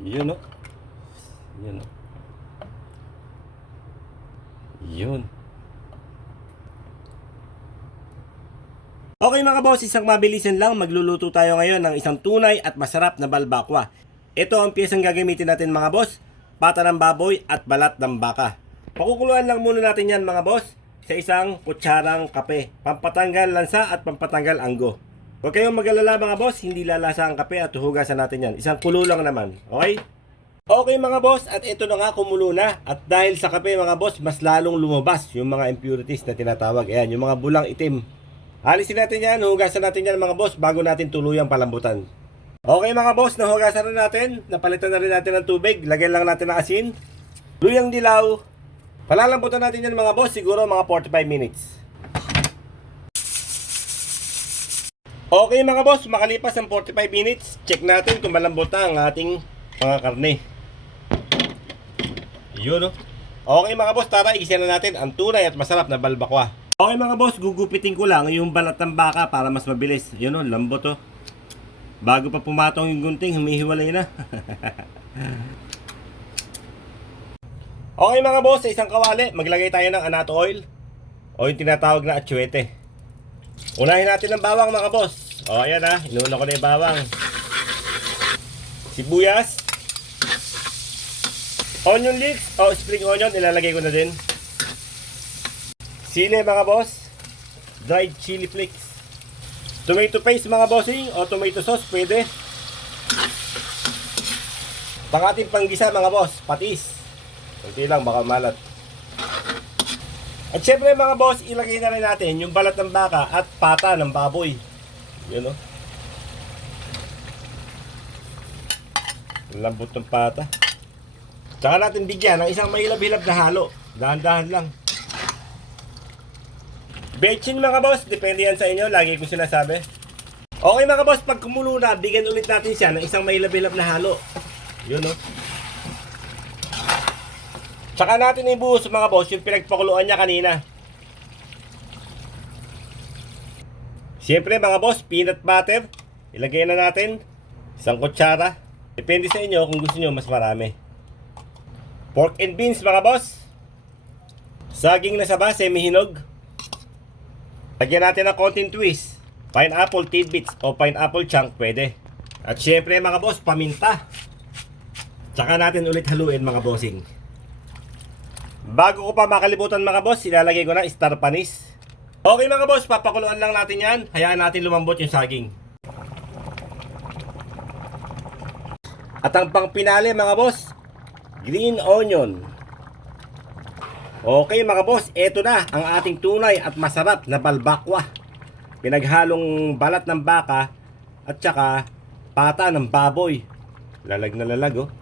Yun o. Yun o. Yun. Okay mga boss, isang mabilisan lang. Magluluto tayo ngayon ng isang tunay at masarap na balbakwa. Ito ang piyesang gagamitin natin mga boss. Pata ng baboy at balat ng baka. Pakukuluan lang muna natin yan mga boss sa isang kutsarang kape. Pampatanggal lansa at pampatanggal anggo. Huwag kayong mag-alala mga boss, hindi lalasa ang kape at huhugasan natin yan. Isang kulo lang naman, okay? Okay mga boss, at ito na nga kumulo na. At dahil sa kape mga boss, mas lalong lumabas yung mga impurities na tinatawag. Ayan, yung mga bulang itim. Alisin natin yan, hugasan natin yan mga boss bago natin tuluyang palambutan. Okay mga boss, nahugasan na natin. Napalitan na rin natin ng tubig. Lagyan lang natin ng asin. Luyang dilaw. Palalambutan natin yan mga boss, siguro mga 45 minutes. Okay mga boss, makalipas ang 45 minutes, check natin kung malambot na ang ating mga karne. Yun o. Okay mga boss, tara igisa na natin ang tunay at masarap na balbakwa. Okay mga boss, gugupitin ko lang yung balat ng baka para mas mabilis. Yun o, lambot o. Bago pa pumatong yung gunting, humihiwalay na. Okay mga boss, sa isang kawali, maglagay tayo ng anato oil o yung tinatawag na atsuete. Unahin natin ang bawang mga boss. O ayan ha, inuuna ko na yung bawang. Sibuyas. Onion leeks o spring onion, ilalagay ko na din. Sili mga boss. Dried chili flakes. Tomato paste mga bossing o tomato sauce, pwede. Pang ating panggisa mga boss, patis. Kunti lang, baka malat. At syempre mga boss, ilagay na rin natin yung balat ng baka at pata ng baboy. Yun o. Lambot ng pata. Tsaka natin bigyan ng isang mahilab-hilab na halo. Dahan-dahan lang. Bechin mga boss, depende yan sa inyo. Lagi ko sinasabi. Okay mga boss, pag kumulo na, bigyan ulit natin siya ng isang mahilab-hilab na halo. Yun o. Tsaka natin ibuhos mga boss yung pinagpakuluan niya kanina. Siyempre mga boss, peanut butter. Ilagay na natin. Isang kutsara. Depende sa inyo kung gusto nyo mas marami. Pork and beans mga boss. Saging na saba, semi-hinog. Lagyan natin ng konting twist. Pineapple tidbits o pineapple chunk pwede. At syempre mga boss, paminta. Tsaka natin ulit haluin mga bossing. Bago ko pa makalimutan mga boss, ilalagay ko na star panis. Okay mga boss, papakuluan lang natin yan. Hayaan natin lumambot yung saging. At ang pangpinali mga boss, green onion. Okay mga boss, eto na ang ating tunay at masarap na balbakwa. Pinaghalong balat ng baka at saka pata ng baboy. Lalag na lalag oh.